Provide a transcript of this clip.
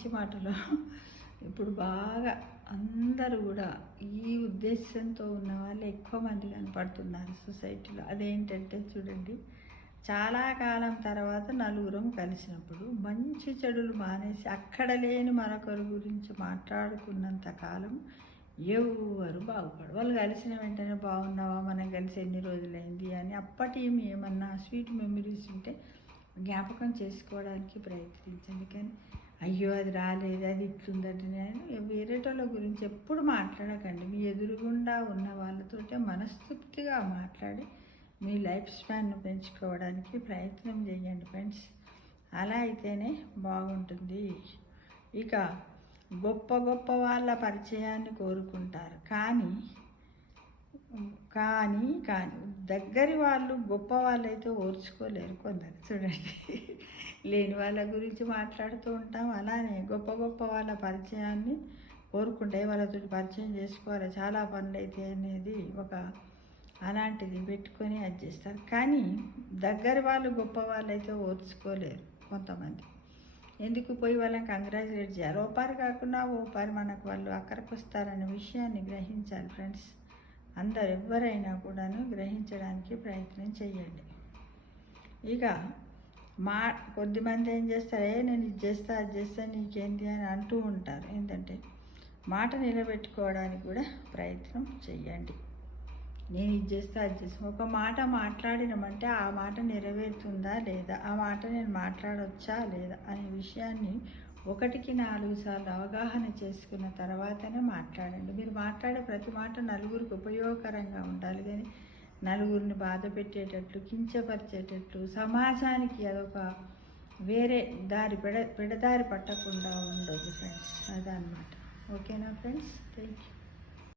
మంచి మాటలు ఇప్పుడు బాగా అందరూ కూడా ఈ ఉద్దేశంతో ఉన్న వాళ్ళు ఎక్కువ మంది కనపడుతున్నారు సొసైటీలో. అదేంటంటే చూడండి, చాలా కాలం తర్వాత నలుగురం కలిసినప్పుడు మంచి చెడులు మానేసి అక్కడ లేని మరొకరి గురించి మాట్లాడుకున్నంత కాలం ఎవరు బాగుపడు. వాళ్ళు కలిసిన వెంటనే బాగున్నావా, మనం కలిసి ఎన్ని రోజులైంది అని అప్పటి ఏమన్నా స్వీట్ మెమరీస్ ఉంటే జ్ఞాపకం చేసుకోవడానికి ప్రయత్నించండి. కానీ అయ్యో అది రాలేదు, అది ఇట్లుందంటే నేను వేరేటోళ్ళ గురించి ఎప్పుడు మాట్లాడకండి. మీ ఎదురుగుండా ఉన్న వాళ్ళతోటే మనస్తృప్తిగా మాట్లాడి మీ లైఫ్ స్పాన్ను పెంచుకోవడానికి ప్రయత్నం చేయండి ఫ్రెండ్స్. అలా అయితేనే బాగుంటుంది. ఇక గొప్ప గొప్ప వాళ్ళ పరిచయాన్ని కోరుకుంటారు, కానీ కానీ కానీ దగ్గరి వాళ్ళు గొప్ప వాళ్ళైతే ఓర్చుకోలేరు కొందరు. చూడండి, లేని వాళ్ళ గురించి మాట్లాడుతూ ఉంటాం, అలానే గొప్ప గొప్ప వాళ్ళ పరిచయాన్ని కోరుకుంటే వాళ్ళతో పరిచయం చేసుకోవాలి, చాలా పనులు అయితే అనేది ఒక అలాంటిది పెట్టుకొని అది చేస్తారు. కానీ దగ్గరి వాళ్ళు గొప్ప వాళ్ళు అయితే ఓర్చుకోలేరు కొంతమంది. ఎందుకు పోయి వాళ్ళని కంగ్రాచులేట్ చేయాలి? ఓ పారి కాకుండా ఓ పారి మనకు వాళ్ళు అక్కడికి వస్తారనే విషయాన్ని గ్రహించాలి ఫ్రెండ్స్. అందరు ఎవరైనా కూడాను గ్రహించడానికి ప్రయత్నం చేయండి. ఇక కొద్దిమంది ఏం చేస్తారు, నేను ఇది చేస్తా అది చేస్తా నీకేంటి అని అంటూ ఉంటారు. ఏంటంటే మాట నిలబెట్టుకోవడానికి కూడా ప్రయత్నం చేయండి. నేను ఇది చేస్తా అది చేస్తా, ఒక మాట మాట్లాడినామంటే ఆ మాట నెరవేరుతుందా లేదా, ఆ మాట నేను మాట్లాడవచ్చా లేదా అనే విషయాన్ని 1కి 4 సార్లు అవగాహన చేసుకున్న తర్వాతనే మాట్లాడండి. మీరు మాట్లాడే ప్రతి మాట నలుగురికి ఉపయోగకరంగా ఉండాలి, కానీ నలుగురిని బాధ పెట్టేటట్లు, కించపరిచేటట్లు, సమాజానికి అదొక వేరే దారి పెడదారి పట్టకుండా ఉండదు ఫ్రెండ్స్. అదనమాట. ఓకేనా ఫ్రెండ్స్? Thank you.